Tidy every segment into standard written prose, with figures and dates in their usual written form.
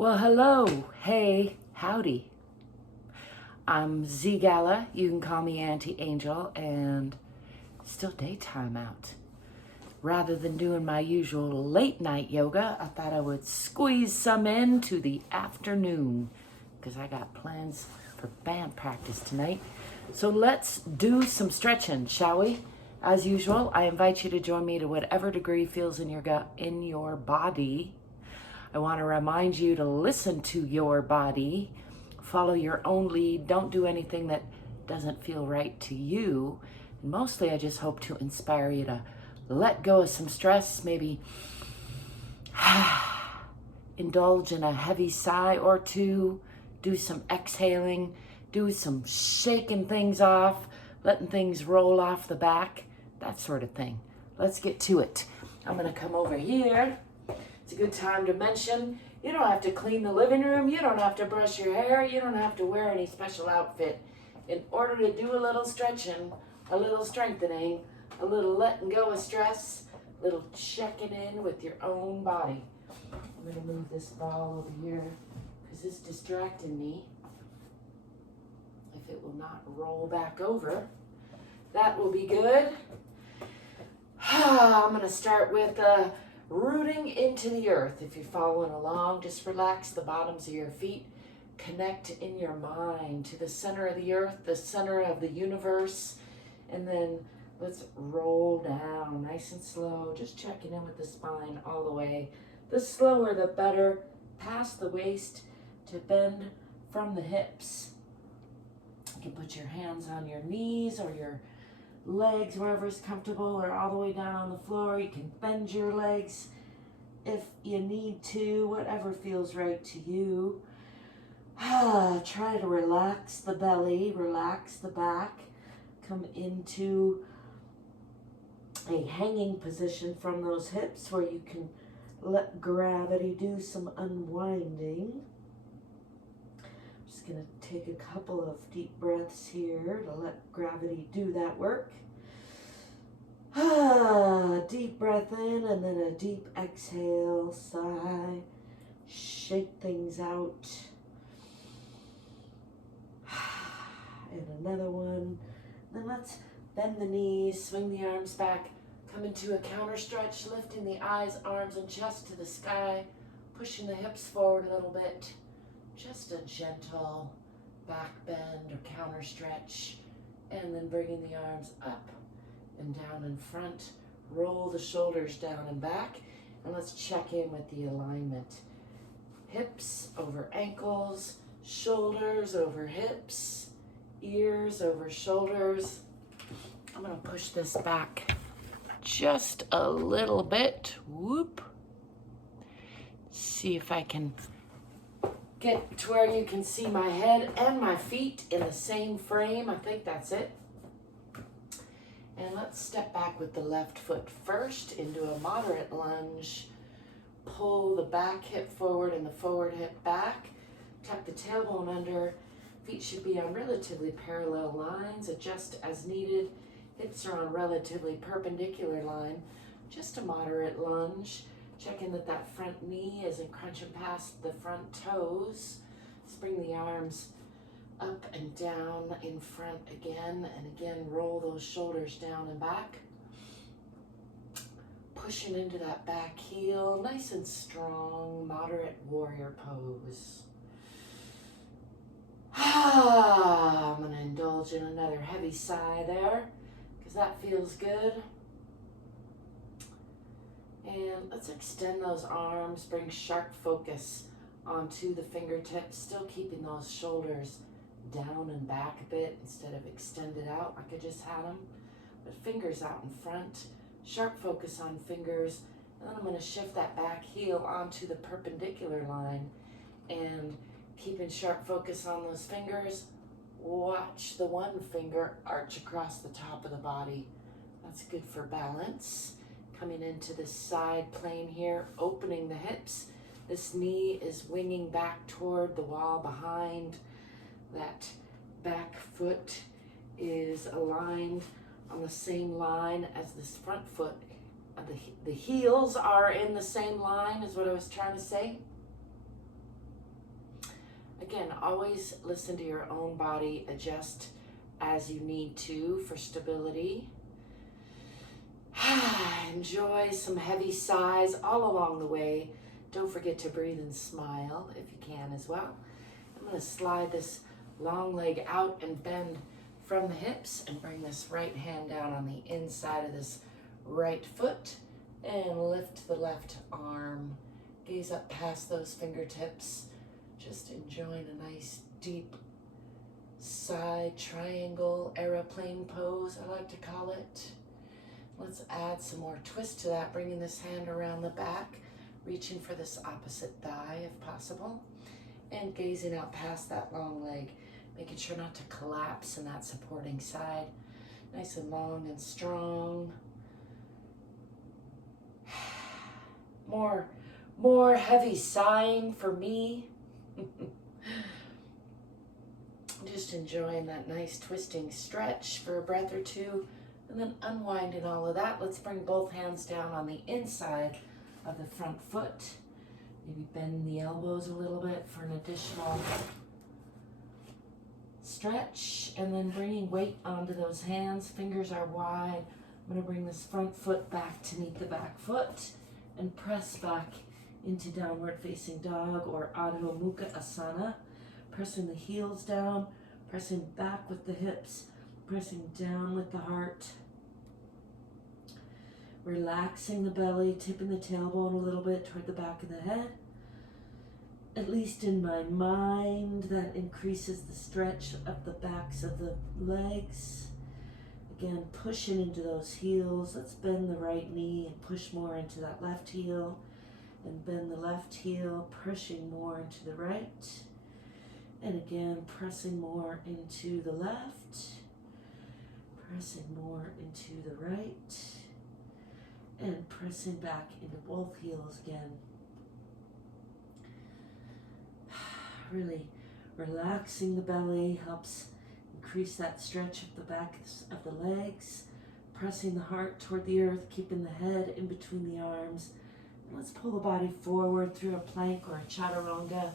Well, hello, hey, howdy. I'm ZGALA. You can call me Auntie Angel, and it's still daytime out. Rather than doing my usual late night yoga, I thought I would squeeze some into the afternoon because I got plans for band practice tonight. So let's do some stretching, shall we? As usual, I invite you to join me to whatever degree feels in your gut, in your body. I want to remind you to listen to your body, follow your own lead, don't do anything that doesn't feel right to you. And mostly I just hope to inspire you to let go of some stress, maybe indulge in a heavy sigh or two, do some exhaling, do some shaking things off, letting things roll off the back, that sort of thing. Let's get to it. I'm going to come over here. It's a good time to mention, you don't have to clean the living room, you don't have to brush your hair, you don't have to wear any special outfit. In order to do a little stretching, a little strengthening, a little letting go of stress, a little checking in with your own body. I'm going to move this ball over here because it's distracting me. If it will not roll back over, that will be good. I'm going to start with rooting into the earth. If you're following along, just relax the bottoms of your feet. Connect in your mind to the center of the earth, the center of the universe. And then let's roll down nice and slow, just checking in with the spine all the way. The slower, the better. Past the waist to bend from the hips. You can put your hands on your knees or your legs, wherever is comfortable, or all the way down on the floor. You can bend your legs if you need to, whatever feels right to you. Try to relax the belly, relax the back, come into a hanging position from those hips where you can let gravity do some unwinding. I'm just going to take a couple of deep breaths here to let gravity do that work. Deep breath in and then a deep exhale, sigh, shake things out. And another one. Then let's bend the knees, swing the arms back, come into a counter stretch, lifting the eyes, arms, and chest to the sky, pushing the hips forward a little bit. Just a gentle back bend or counter stretch, and then bringing the arms up and down in front. Roll the shoulders down and back, and let's check in with the alignment. Hips over ankles, shoulders over hips, ears over shoulders. I'm going to push this back just a little bit. Whoop. See if I can get to where you can see my head and my feet in the same frame. I think that's it. And let's step back with the left foot first into a moderate lunge. Pull the back hip forward and the forward hip back. Tuck the tailbone under. Feet should be on relatively parallel lines. Adjust as needed. Hips are on relatively perpendicular line. Just a moderate lunge. Checking that that front knee isn't crunching past the front toes. Let's bring the arms up and down in front again, and again roll those shoulders down and back. Pushing into that back heel, nice and strong, moderate warrior pose. I'm going to indulge in another heavy sigh there, because that feels good. And let's extend those arms, bring sharp focus onto the fingertips, still keeping those shoulders down and back a bit instead of extended out like I just had them. But fingers out in front, sharp focus on fingers, and then I'm going to shift that back heel onto the perpendicular line and keeping sharp focus on those fingers. Watch the one finger arch across the top of the body. That's good for balance. Coming into this side plane here, opening the hips. This knee is winging back toward the wall behind. That back foot is aligned on the same line as this front foot. The heels are in the same line is what I was trying to say. Again, always listen to your own body, adjust as you need to for stability. Enjoy some heavy sighs all along the way. Don't forget to breathe and smile if you can as well. I'm going to slide this long leg out and bend from the hips and bring this right hand down on the inside of this right foot and lift the left arm. Gaze up past those fingertips. Just enjoying a nice deep side triangle aeroplane pose, I like to call it. Let's add some more twist to that, bringing this hand around the back, reaching for this opposite thigh if possible, and gazing out past that long leg, making sure not to collapse in that supporting side. Nice and long and strong. More heavy sighing for me. Just enjoying that nice twisting stretch for a breath or two, and then unwinding all of that. Let's bring both hands down on the inside of the front foot. Maybe bend the elbows a little bit for an additional stretch, and then bringing weight onto those hands. Fingers are wide. I'm going to bring this front foot back to meet the back foot and press back into downward facing dog or Adho Mukha Asana. Pressing the heels down, pressing back with the hips, pressing down with the heart. Relaxing the belly, tipping the tailbone a little bit toward the back of the head. At least in my mind, that increases the stretch of the backs of the legs. Again, pushing into those heels. Let's bend the right knee and push more into that left heel. And bend the left heel, pushing more into the right. And again, pressing more into the left. Pressing more into the right. And pressing back into both heels again. Really relaxing the belly helps increase that stretch of the back of the legs. Pressing the heart toward the earth, keeping the head in between the arms. And let's pull the body forward through a plank or a chaturanga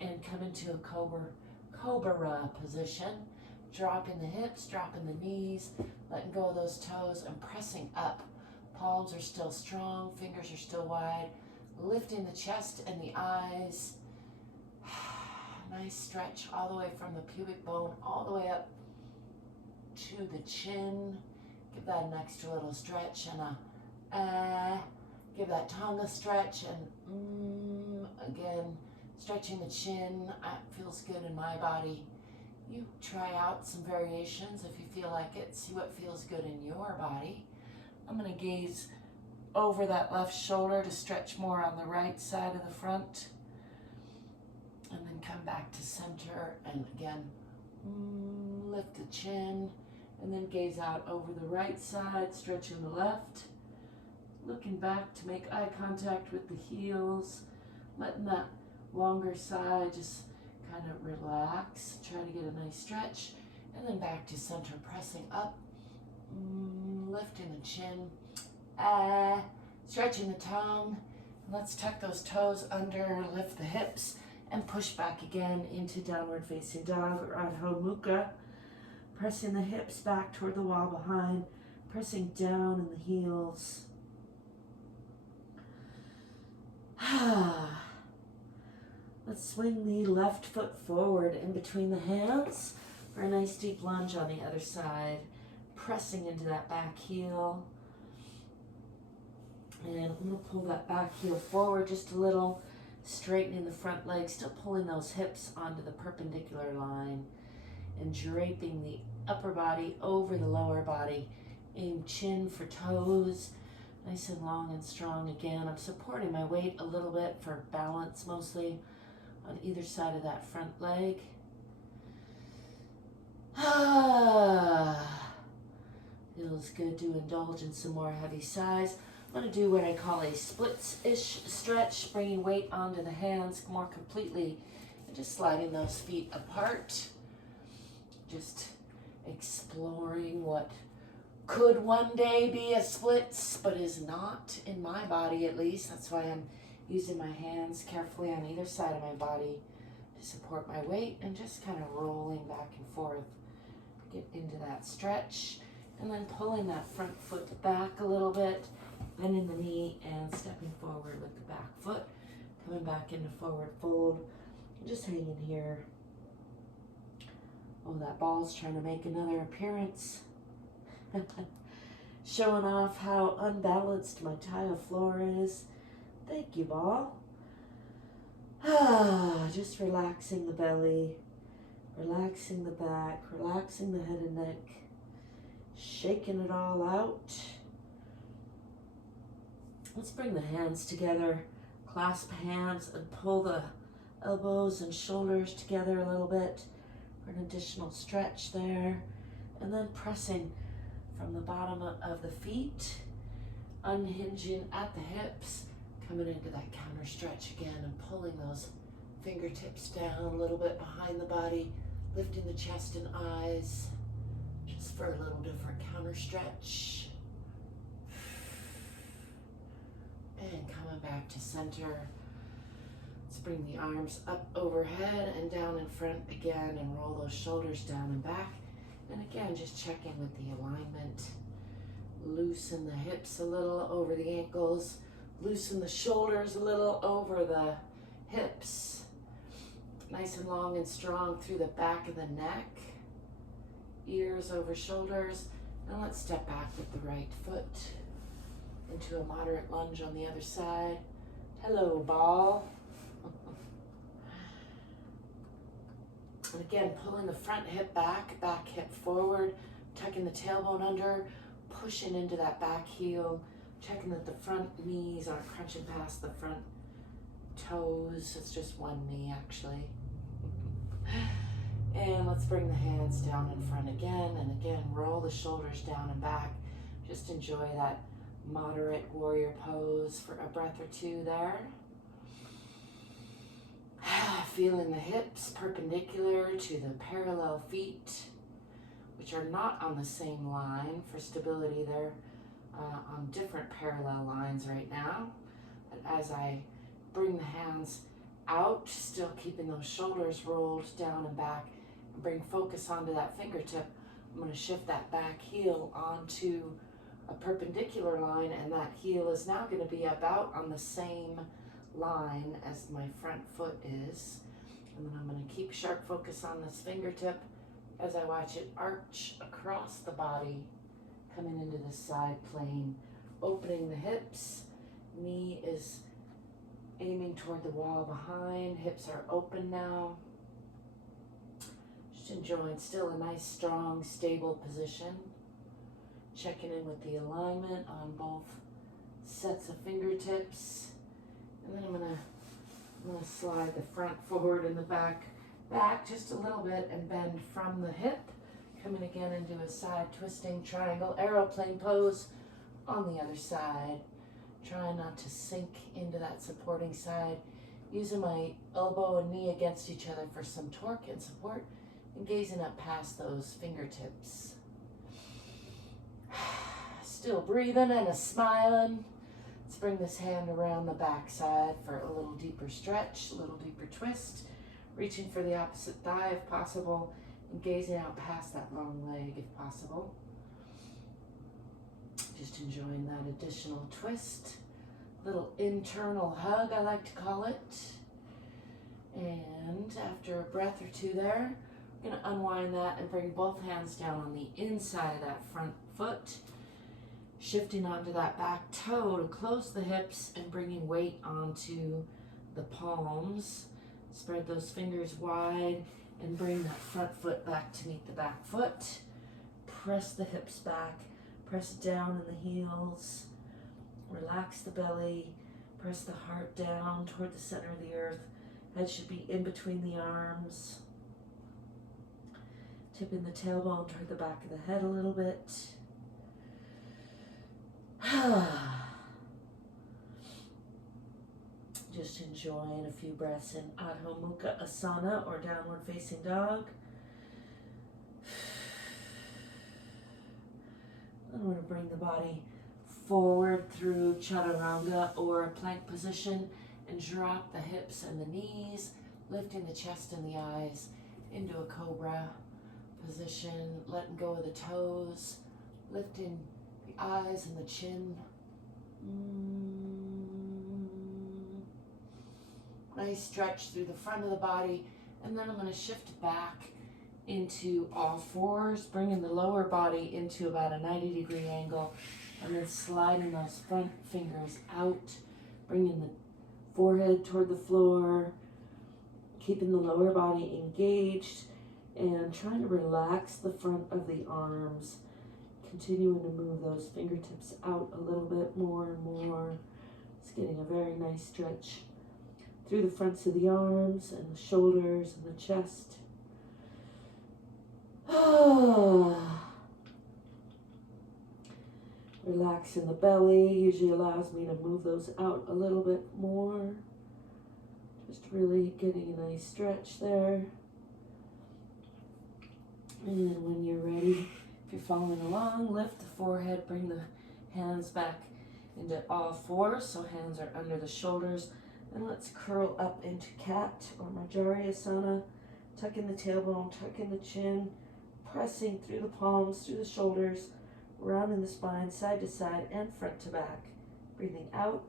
and come into a cobra position. Dropping the hips, dropping the knees, letting go of those toes and pressing up. Palms are still strong, fingers are still wide. Lifting the chest and the eyes. Nice stretch all the way from the pubic bone all the way up to the chin. Give that an extra little stretch and give that tongue a stretch, and again, stretching the chin. It feels good in my body. You try out some variations if you feel like it. See what feels good in your body. I'm going to gaze over that left shoulder to stretch more on the right side of the front. And then come back to center and again, lift the chin and then gaze out over the right side, stretching the left. Looking back to make eye contact with the heels, letting that longer side just kind of relax. Try to get a nice stretch, and then back to center, pressing up, lifting the chin, stretching the tongue. Let's tuck those toes under, lift the hips, and push back again into downward facing dog or Adho Mukha. Pressing the hips back toward the wall behind, pressing down in the heels. Let's swing the left foot forward in between the hands for a nice deep lunge on the other side. Pressing into that back heel. And I'm going to pull that back heel forward just a little, straightening the front leg, still pulling those hips onto the perpendicular line and draping the upper body over the lower body. Aim chin for toes. Nice and long and strong again. I'm supporting my weight a little bit for balance, mostly on either side of that front leg. Feels good to indulge in some more heavy sighs. I'm going to do what I call a splits-ish stretch, bringing weight onto the hands more completely and just sliding those feet apart. Just exploring what could one day be a splits, but is not in my body at least. That's why I'm using my hands carefully on either side of my body to support my weight, and just kind of rolling back and forth. Get into that stretch, and then pulling that front foot back a little bit, bending the knee and stepping forward with the back foot, coming back into forward fold, and just hanging here. Oh, that ball's trying to make another appearance. Showing off how unbalanced my tile floor is. Thank you, ball. Just relaxing the belly, relaxing the back, relaxing the head and neck, shaking it all out. Let's bring the hands together, clasp hands and pull the elbows and shoulders together a little bit for an additional stretch there. And then pressing from the bottom of the feet, unhinging at the hips, coming into that counter stretch again and pulling those fingertips down a little bit behind the body, lifting the chest and eyes, just for a little different counter stretch. And coming back to center. Let's bring the arms up overhead and down in front again and roll those shoulders down and back. And again, just checking with the alignment. Loosen the hips a little over the ankles. Loosen the shoulders a little over the hips. Nice and long and strong through the back of the neck. Ears over shoulders. And let's step back with the right foot into a moderate lunge on the other side. Hello, ball. And again, pulling the front hip back, back hip forward, tucking the tailbone under, pushing into that back heel, checking that the front knees aren't crunching past the front toes. It's just one knee, actually. And let's bring the hands down in front again, and again, roll the shoulders down and back. Just enjoy that moderate warrior pose for a breath or two there. Feeling the hips perpendicular to the parallel feet, which are not on the same line for stability. They're on different parallel lines right now. But as I bring the hands out, still keeping those shoulders rolled down and back, and bring focus onto that fingertip, I'm going to shift that back heel onto a perpendicular line, and that heel is now going to be about on the same line as my front foot is. And then I'm going to keep sharp focus on this fingertip as I watch it arch across the body, coming into the side plane, opening the hips. Knee is aiming toward the wall behind. Hips are open now. Just enjoying still a nice, strong, stable position. Checking in with the alignment on both sets of fingertips. And then I'm gonna slide the front forward and the back just a little bit and bend from the hip, coming again into a side twisting triangle aeroplane pose on the other side. Trying not to sink into that supporting side, using my elbow and knee against each other for some torque and support, and gazing up past those fingertips. Still breathing and a smiling. Let's bring this hand around the back side for a little deeper stretch, a little deeper twist, reaching for the opposite thigh if possible, and gazing out past that long leg if possible. Just enjoying that additional twist, little internal hug I like to call it. And after a breath or two there, we're going to unwind that and bring both hands down on the inside of that front foot, shifting onto that back toe to close the hips and bringing weight onto the palms. Spread those fingers wide and bring that front foot back to meet the back foot. Press the hips back, press down in the heels, relax the belly, press the heart down toward the center of the earth. Head should be in between the arms. Tipping the tailbone toward the back of the head a little bit. Just enjoying a few breaths in Adho Mukha Asana or downward facing dog. I'm going to bring the body forward through Chaturanga or a plank position and drop the hips and the knees. lifting the chest and the eyes into a cobra position, letting go of the toes, lifting the eyes and the chin. Nice stretch through the front of the body, and then I'm going to shift back into all fours, bringing the lower body into about a 90-degree angle, and then sliding those front fingers out, bringing the forehead toward the floor, keeping the lower body engaged, and trying to relax the front of the arms, continuing to move those fingertips out a little bit more and more. It's getting a very nice stretch through the fronts of the arms and the shoulders and the chest. Relaxing the belly usually allows me to move those out a little bit more. Just really getting a nice stretch there. And then when you're ready, if you're following along, lift the forehead, bring the hands back into all fours, so hands are under the shoulders. And let's curl up into cat or Majariasana, tuck in the tailbone, tuck in the chin, pressing through the palms, through the shoulders, rounding the spine, side to side and front to back. Breathing out,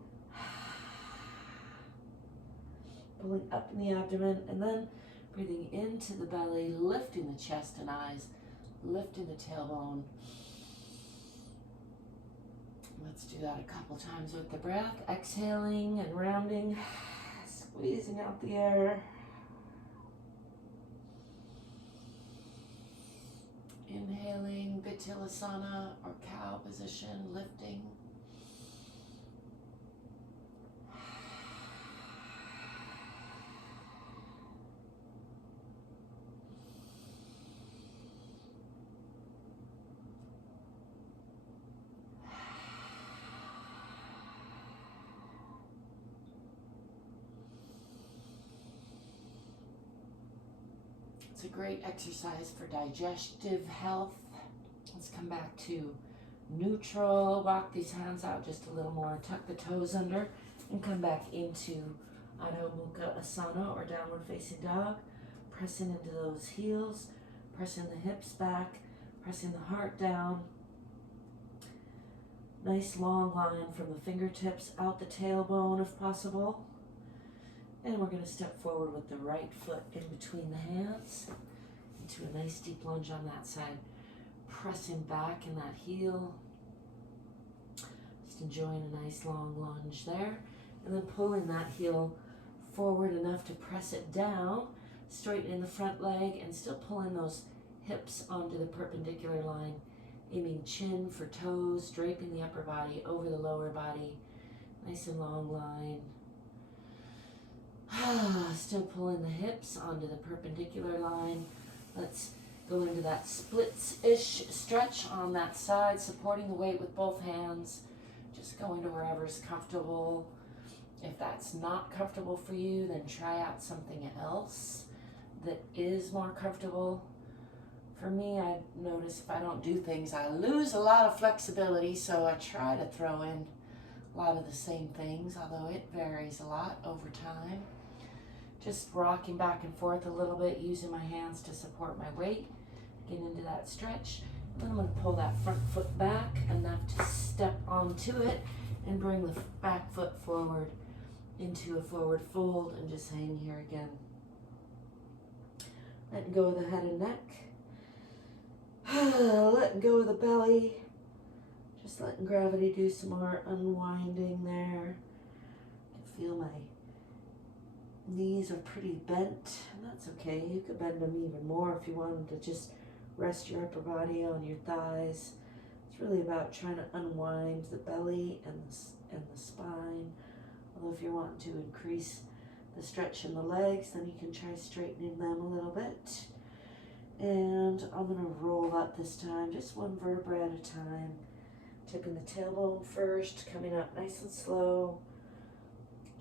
pulling up in the abdomen, and then breathing into the belly, lifting the chest and eyes, lifting the tailbone. Let's do that a couple times with the breath. Exhaling and rounding, squeezing out the air. Inhaling, Vittilasana or cow position, lifting. It's a great exercise for digestive health. Let's come back to neutral. Walk these hands out just a little more. Tuck the toes under and come back into Adho Mukha Asana or downward facing dog. Pressing into those heels, pressing the hips back, pressing the heart down. Nice long line from the fingertips out the tailbone if possible. And we're going to step forward with the right foot in between the hands into a nice deep lunge on that side. Pressing back in that heel. Just enjoying a nice long lunge there. And then pulling that heel forward enough to press it down, straightening the front leg and still pulling those hips onto the perpendicular line. Aiming chin for toes, draping the upper body over the lower body. Nice and long line. Still pulling the hips onto the perpendicular line. Let's go into that splits-ish stretch on that side, supporting the weight with both hands. Just going to wherever's comfortable. If that's not comfortable for you, then try out something else that is more comfortable. For me, I notice if I don't do things, I lose a lot of flexibility, so I try to throw in a lot of the same things, although it varies a lot over time. Just rocking back and forth a little bit, using my hands to support my weight. Get into that stretch. Then I'm going to pull that front foot back enough to step onto it and bring the back foot forward into a forward fold and just hang here again. Letting go of the head and neck. Letting go of the belly. Just letting gravity do some more unwinding there. I can feel my knees are pretty bent, and that's okay. You could bend them even more if you wanted to just rest your upper body on your thighs. It's really about trying to unwind the belly and the spine. Although if you're wanting to increase the stretch in the legs, then you can try straightening them a little bit. And I'm going to roll up this time, just one vertebra at a time. Tipping the tailbone first, coming up nice and slow.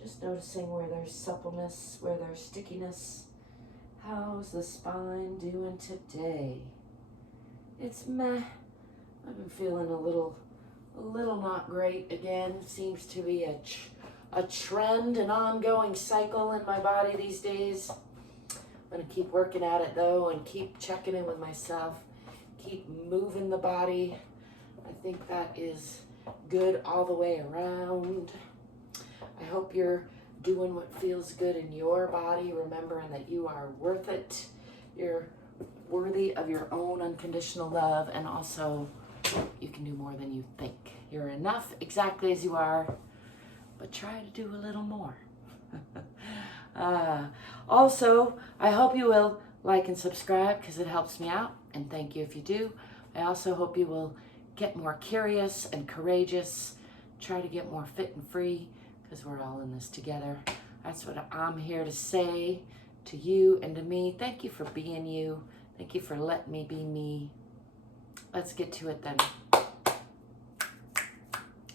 Just noticing where there's suppleness, where there's stickiness. How's the spine doing today? It's meh. I've been feeling a little not great again. Seems to be a trend, an ongoing cycle in my body these days. I'm going to keep working at it though and keep checking in with myself. Keep moving the body. I think that is good all the way around. I hope you're doing what feels good in your body, remembering that you are worth it. You're worthy of your own unconditional love, and also you can do more than you think. You're enough exactly as you are, but try to do a little more. Also, I hope you will like and subscribe because it helps me out, and thank you if you do. I also hope you will get more curious and courageous, try to get more fit and free, because we're all in this together. That's what I'm here to say to you and to me. Thank you for being you. Thank you for letting me be me. Let's get to it then.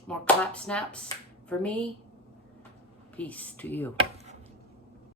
More clap snaps for me. Peace to you.